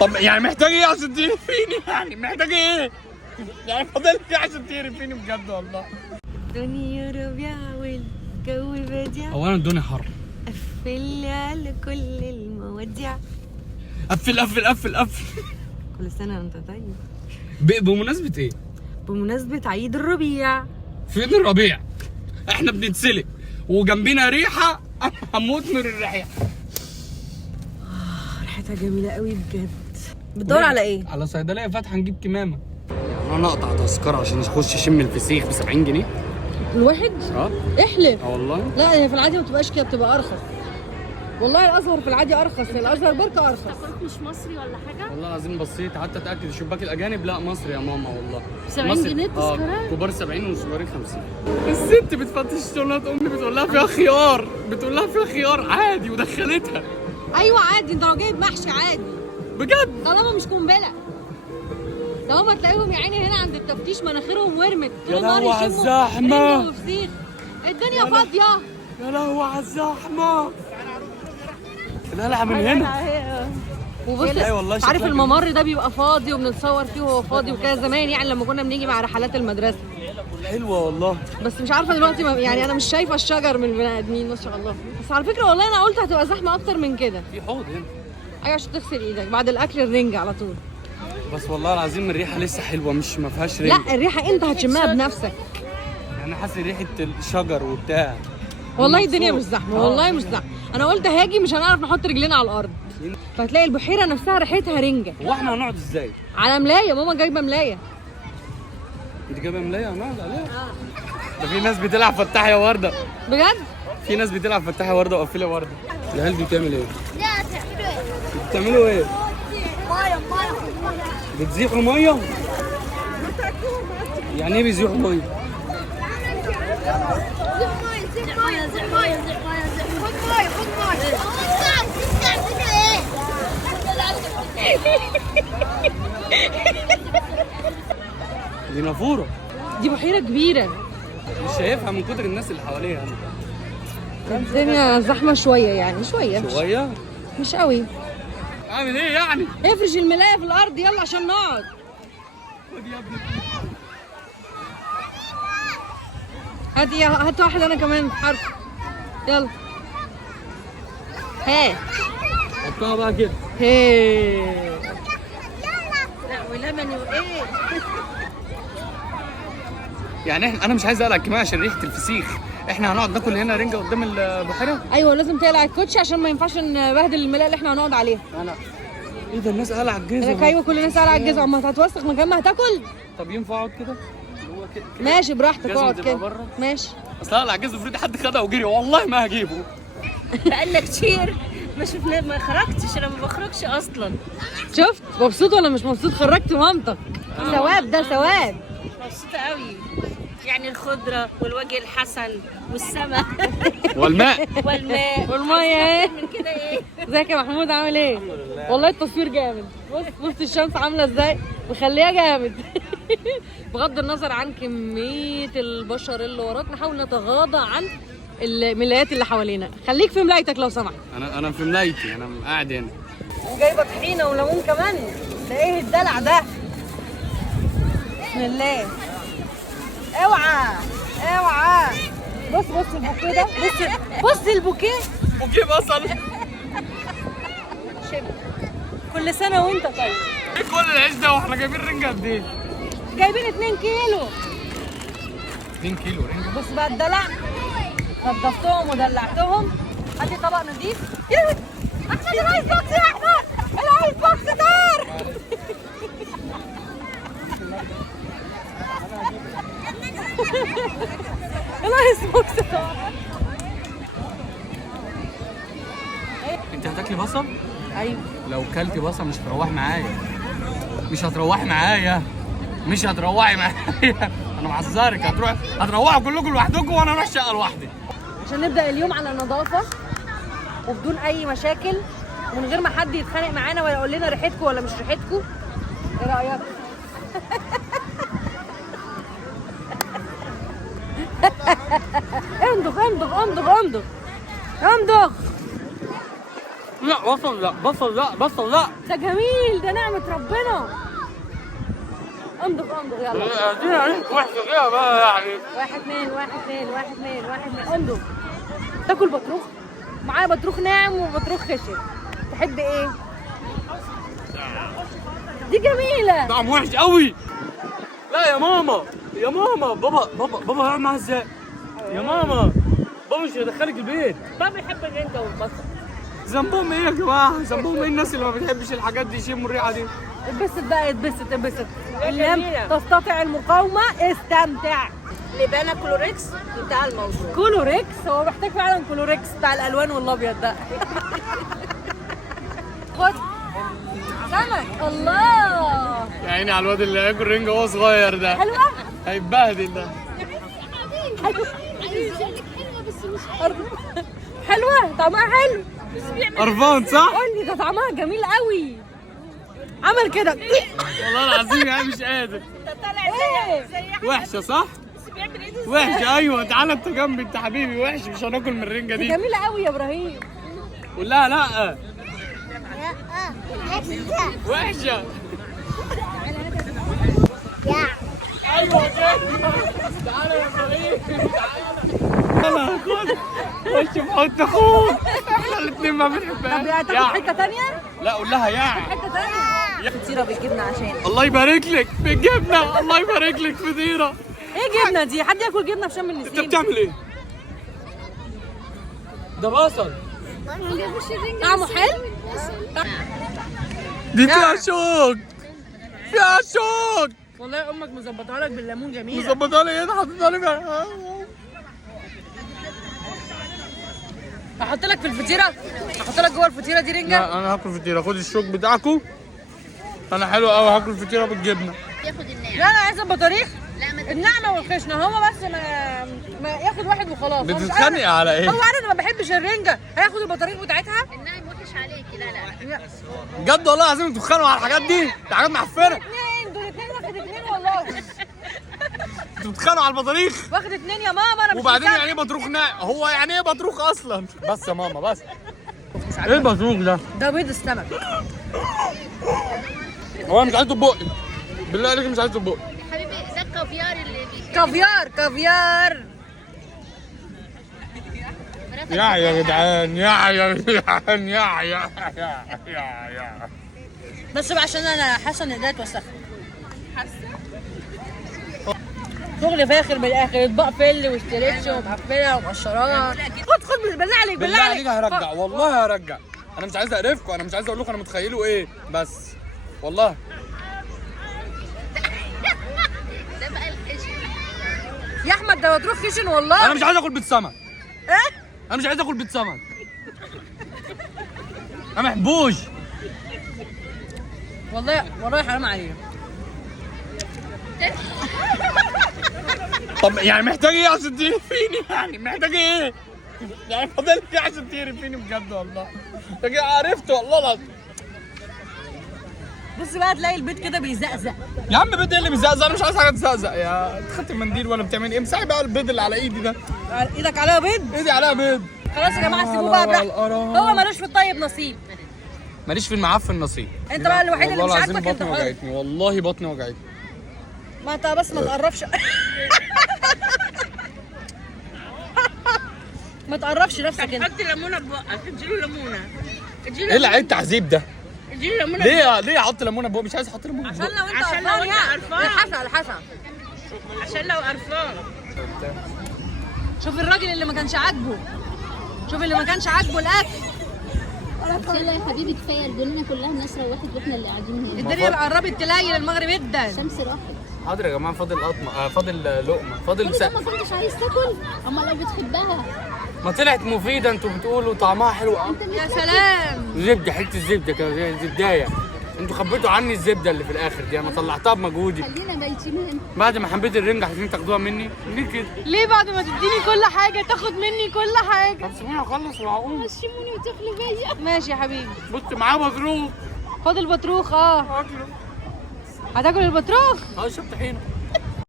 طب يعني محتاج ايه عشان تقرفيني؟ يعني محتاج ايه؟ يعني فاضل ايه عشان تقرفيني بجد والله؟ الدنيا ربيع والجو بديع. اولا الدنيا حر. قفل على كل المواضيع. قفل قفل قفل قفل. كل سنة وانت طيب. بمناسبة ايه؟ بمناسبة عيد الربيع. فين الربيع؟ احنا بنتسلق وجنبنا ريحة انا هموت من الريحة. ريحتها جميلة قوي بجد. بتدور على ايه؟ على صيدلية فاتحة نجيب كمامة. يعني انا اقطع تذكرة عشان اخش اشم الفسيخ ب 70 جنيه؟ الواحد؟ اه احلف. والله؟ لا هي في العادي ما بتبقاش كده، بتبقى ارخص. والله الازهر في العادي ارخص، الازهر بركة ارخص. تاكلك مش مصري ولا حاجه؟ والله العظيم بصيت قعدت اتاكد الشباك الاجانب لا مصري يا ماما والله. 70 جنيه التذكره؟ كبار 70 وصغيرين 50. الست بتفتش الشنط امي بتقول لها فيها خيار، بتقول لها فيها خيار عادي ودخلتها. ايوه عادي، انت لو جايب محشي عادي بجد؟ طالما مش قنبله. ده هما تلاقيهم يا عيني هنا عند التفتيش مناخيرهم ورمت يا طول النهار لهوي على يشموا الزحمة. رنجة وفسيخ. الدنيا فاضيه. يا لهوي على الزحمه. القلعه من هنا. وبص أيوة والله عارف شكلها الممر ده بيبقى فاضي وبنتصور فيه وهو فاضي وكده زمان، يعني لما كنا بنيجي مع رحلات المدرسه. حلوه والله. بس مش عارفه دلوقتي يعني انا مش شايفه الشجر من البني ادمين ما شاء الله. بس على فكره والله انا قلت هتبقى زحمه اكتر من كده. في حوض هنا. ايوه عشان تغسل ايدك بعد الاكل الرنج على طول. بس والله العظيم الريحه لسه حلوه، مش ما فيهاش ريحه. لا الريحه انت هتشمها بنفسك. يعني حاسس ريحه الشجر وبتاع. والله الدنيا مش زحمه، والله مش زحمه. انا قلت هاجي مش هنعرف نحط رجلينا على الارض، فهتلاقي البحيره نفسها ريحتها رنجه. هو احنا هنقعد ازاي؟ على ملايه، ماما جايبه ملايه. انت جايبه ملايه هنقعد عليها؟ ده في ناس بتلعب فتح يا ورده. بجد؟ في ناس بتلعب فتح يا ورده وقفله ورده. العيال دي بتعمل ايه؟ لا تعملوا ايه؟ بتعملوا ايه؟ ميه بتزيحوا ميه؟ يعني ايه بيزيحوا ميه؟ زح ميه زح ميه زح ميه زح خد ميه خد ميه. بتعملوا ايه؟ دي نافوره. دي بحيره كبيره. مش شايفها من كتر الناس اللي حواليها انا. الدنيا زحمه شويه يعني شويه. شويه؟ مش قوي. اعمل ايه يعني؟ افرش الملايه في الارض يلا عشان نقعد. خد يا ابني. هات واحد انا كمان حرف. يلا. ها حطها بقى كده. هي. لا ولمني وايه؟ يعني انا مش عايز اقلع الكمامه عشان ريحه الفسيخ. احنا هنقعد ناكل هنا رنجه قدام البحيره؟ ايوه لازم تقلع الكوتش عشان ما ينفعش نبهدل الملايه اللي احنا هنقعد عليها. انا ايه ده الناس قلع الجزم؟ ايوه كل الناس قلع الجزم، اما هتوسخ مكان ما هتاكل. طب ينفع اقعد كده؟ هو كده ماشي براحتك جزم اقعد تبقى كده. بره؟ ماشي. اصل اقلع الجزم افرض حد خدها وجري والله ما هجيبه. بقالنا كتير ما خرجتش، انا ما بخرجش اصلا. شفت مبسوط ولا مش مبسوط؟ خرجت مامتك. ثواب ده ثواب. مبسوطه قوي. يعني الخضره والوجه الحسن والسماء والماء والميه اهي. من كده ايه؟ ازيك يا محمود عامل ايه؟ والله التصوير جامد. بص الشمس عامله ازاي مخليها جامد. بغض النظر عن كميه البشر اللي وراك نحاول نتغاضى عن الملايات اللي حوالينا. خليك في ملايتك لو سمحت. انا في ملايتي، انا قاعد هنا. وجايبه طحينه وليمون كمان. ده ايه الدلع ده؟ بسم الله. اوعى اوعى. بص البوكيه ده. بص البوكيه. بوكيه بصل. كل سنه وانت طيب. ايه كل العيش ده واحنا جايبين رنجه قد ايه؟ جايبين 2 كيلو. 2 كيلو رنجه. بص بقى الدلع. نضفتهم ودلعتهم. هاتي طبق نضيف. يا احمد الايس بوكس يا احمد. الايس بوكس طار. الايس بوكس طار. انت هتاكلي بصل؟ ايوه. لو كلتي بصل مش هتروحي معايا. مش هتروحي معايا. مش هتروحي معايا. انا معذرك. هتروحوا كلكم لوحدكم وانا اروح شقه لوحدي. عشان نبدا اليوم على نظافه وبدون اي مشاكل ومن غير ما حد يتخانق معانا ولا يقول لنا ريحتكم ولا مش ريحتكم. ايه رايك؟ امضغ امضغ امضغ امضغ امضغ. لا بصل لا بصل لا بصل لا. ده جميل، ده نعمة ربنا. انضف يلا. دي ريحة وحشة كده بقى يعني. 1 2 1 2 1 2 1 2 انضف. تاكل بطروخ؟ معايا بطروخ ناعم وبطروخ خشن. تحب ايه؟ دي جميلة. طعم وحش قوي. لا يا ماما يا ماما، بابا هيقعد معاها ازاي؟ يا ماما بابا مش هيدخلك البيت. بابا بيحب الرنجة والبصل. ذنبهم ايه يا جماعه؟ ذنبهم ايه الناس اللي ما بتحبش الحاجات دي يشموا الريحه دي؟ اتبسط بقى، اتبسط. اللي لم تستطع المقاومة استمتع. لبانة كلوريكس بتاع الموضوع. كولوريكس، هو محتاج فعلا كولوريكس بتاع الالوان والابيض ده. خد سمك. الله يا عيني على الواد اللي هياكل رنجة وهو صغير ده. حلوة؟ هيتبهدل ده. حلوة، طعمها حلو. قرفان صح؟ قول لي ده طعمها جميل قوي. عمل كده. والله العظيم يعني مش قادر. ايه؟ وحشة صح؟ وحشة ايوه. تعالى انت جنبي انت حبيبي. وحش مش هناكل من الرنجة دي. جميلة قوي يا ابراهيم. قول لها لا. وحشة. ايوه كده. تعالى يا ابراهيم تعالى. يلا خد خش في حوض اخوك. احنا الاثنين ما بنحبهاش. طب يعني تاخد حتة تانية؟ لا قول لها يا حتة تانية. فطيرة بالجبنة عشان الله يبارك لك بالجبنه. الله يبارك لك فطيره. ايه جبنة دي؟ حد ياكل جبنة في شم انت النسيم؟ بتعمل ايه؟ ده بصل. طعمه حلو؟ دي فيها شوك. فيها شوك. والله امك مظبطها لك بالليمون جميلة. مظبطها لي ايه؟ حاططها لي احط لك في الفطيرة؟ احط لك جوه الفطيرة دي رنجة؟ لا انا هاكل فطيره. خد الشوك بتاعكم. انا حلو قوي هاكل فطيره بالجبنه. ياخد النعم. لا انا عايزة بطاريخ. لا ما النعمة والخشنة، هو بس ما ياخد واحد وخلاص. هو مش بتتخانقي عارف- على ايه؟ هو عارف انا ما بحبش الرنجة، هياخد البطاريخ بتاعتها؟ النعم وحش عليكي. لا بجد والله العظيم انتوا بتتخانقوا على الحاجات دي؟ دي حاجات معفنه. دول اتنين واخد اتنين والله. انتوا بتتخانقوا على البطاريخ. واخد اتنين يا ماما. انا مش وبعدين مصدق. يعني ايه بطروخ ناعم؟ هو يعني ايه بطروخ اصلا؟ بس يا ماما بس. ايه البطروخ ده؟ ده بيض السمك. هو مش عايز بقي. بالله عليك مش عايز بقي. يا حبيبي ده الكافيار اللي كافيار. يا جدعان يا جدعان يا بس بقى عشان انا حاسه ان ايديا اتوسخت. شغل فاخر بالاخر، اطباق فل واستريتش ومقفله ومقشرات. خد بالله عليك بالله عليك هرجع والله هرجع. انا مش عايز اقرفكم. انا مش عايز اقول لكم انا متخيله ايه بس والله. ده بقى الخشن. يا احمد ده بطروخ خشن والله. انا مش عايز اكل بيت سمك. ايه؟ انا مش عايز اكل بيت سمك. انا ما بحبوش. والله حرام عليك. طب يعني محتاج ايه عشان تقرفيني؟ يعني محتاج ايه؟ يعني فاضل ايه عشان تقرفيني بجد والله؟ محتاج ايه؟ عرفت والله العظيم. بص بقى تلاقي البيض كده بيزقزق. يا عم بيض ايه اللي بيزقزق؟ انا مش عايز حاجه تزقزق. يا انت خدت المنديل ولا بتعمل ايه؟ امسحي بقى البيض اللي على ايدي ده. ايدك عليها بيض. ايدي عليها بيض. خلاص يا جماعه سيبوه بقى براحته. هو ملوش في الطيب نصيب. ماليش في المعفن نصيب. انت بقى الوحيد اللي مش والله عاجبك. العظيم انت بطني حر. وجعتني. والله بطني وجعتني. ما انت بس ما تقربش. ما تقربش نفسك انت. حط ليمونة ببقك، اديله ليمونة. ايه اللي عيد التعذيب ده؟ اديله ليمونة. ليه احط ليمونه بقى؟ مش عايز احط ليمونه عشان لو انت عشان لو قرفان انت يعني. قرفان. الحسن. عشان لو قرفان. شوف الراجل اللي ما كانش عاجبه. شوف اللي ما كانش عاجبه الاكل. يلا يا حبيبي كفايه الجنينه كلها الناس روحت واحنا اللي قاعدين هنا. الدنيا قربت تليل المغرب جدا. الشمس راحت. حاضر يا جماعه. فاضل قطمه. فاضل لقمه. فاضل كل ده ما كنتش عايز تاكل؟ اما لو بتحبها. ما طلعت مفيده. انتوا بتقولوا طعمها حلو قوي. يا سلام. زبده. حته الزبده كده زي زبدايه. انتوا خبيتوا عني الزبده اللي في الاخر دي. انا طلعتها بمجهودي. خلينا بايتين هنا. بعد ما حبيت الرنجة عايزين تاخدوها مني. ليه كده؟ ليه بعد ما تديني كل حاجه تاخد مني كل حاجه؟ طب سيبوني اخلص وهقوم. هشموني وتاكلوا بيا. ماشي يا حبيبي. بص معاه مضروب. فاضل بطروخ. اكله. هتاكل البطروخ؟ اشرب طحينه.